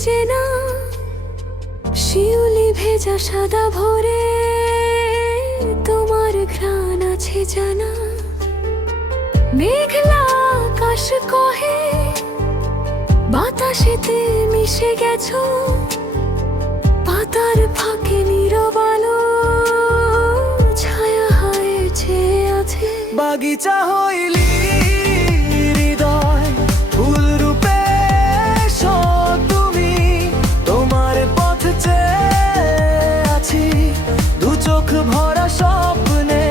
চেনা, শিউলি ভেজা সাদা ভোরে তোমার ঘ্রাণ আছে জানা। মেঘলা আকাশ কহে বাতাসেতে মিশে গেছো, পাতার ফাঁকে নীরব আলো ছায়া হয়ে চেয়ে আছে। বাগিচা হইলি হৃদয় ফুল রূপে এসো তুমি, তোমার পথ চেয়ে আছি দু চোখ ভরা স্বপ্নে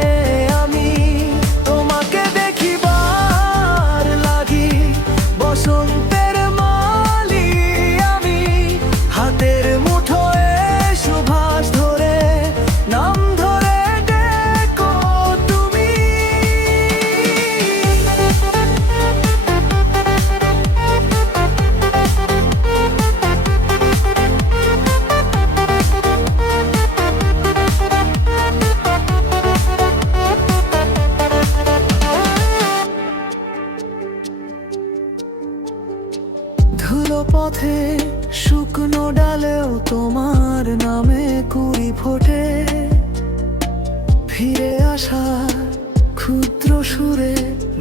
আমি। তোমাকে দেখিবার লাগি বসন্তের মালি আমি, হাতের মুঠোয় সুভাষ ধরে নাম ধরে ডেকো তুমি। ধুলো পথে শুকনো ডালেও তোমার নামে কুড়ি ফোটে, ফিরে আসা ক্ষুদ্র সুরে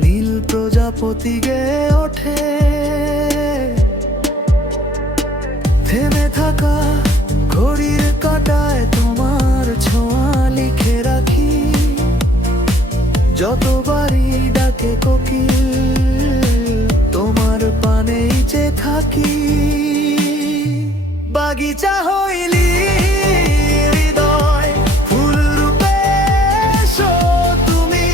নীল প্রজাপতি গেয়ে ওঠে। থেমে থাকা ঘড়ির কাঁটায় তোমার ছোঁয়া লিখে রাখি, যতবারই ডাকে কোকিল তোমার পানেই যে থাকি। বাগিচা হইলি হৃদয় ফুল রূপে এসো তুমি,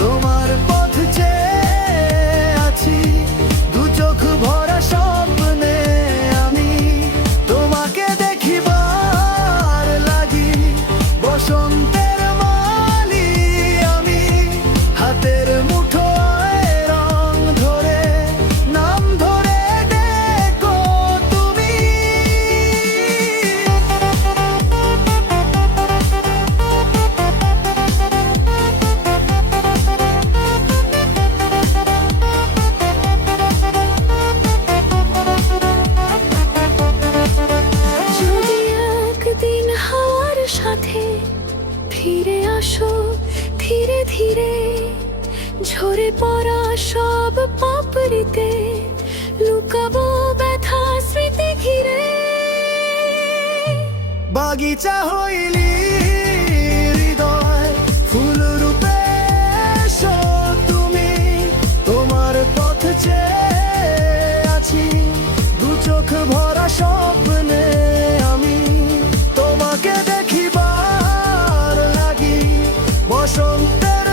তোমার পথ চেয়ে আছি দু চোখ ভরা স্বপ্নে আমি। তোমাকে দেখিবার লাগি বসন্তের মালি আমি, হাতের মুঠোয় রং ধরে নাম ধরে ডেকো তুমি। যদি একদিন হাওয়ার সাথে ফিরে আসো ধীরে ধীরে, ঝরে পড়া সব পাপড়িতে লুকাবো ব্যথা স্মৃতি ঘিরে। বাগিচা হইলি হৃদয় ফুল রূপে এসো তুমি, তোমার পথ চেয়ে আছি দু চোখ ভরা স্বপ্নে আমি। তোমাকে দেখিবার লাগি বসন্তের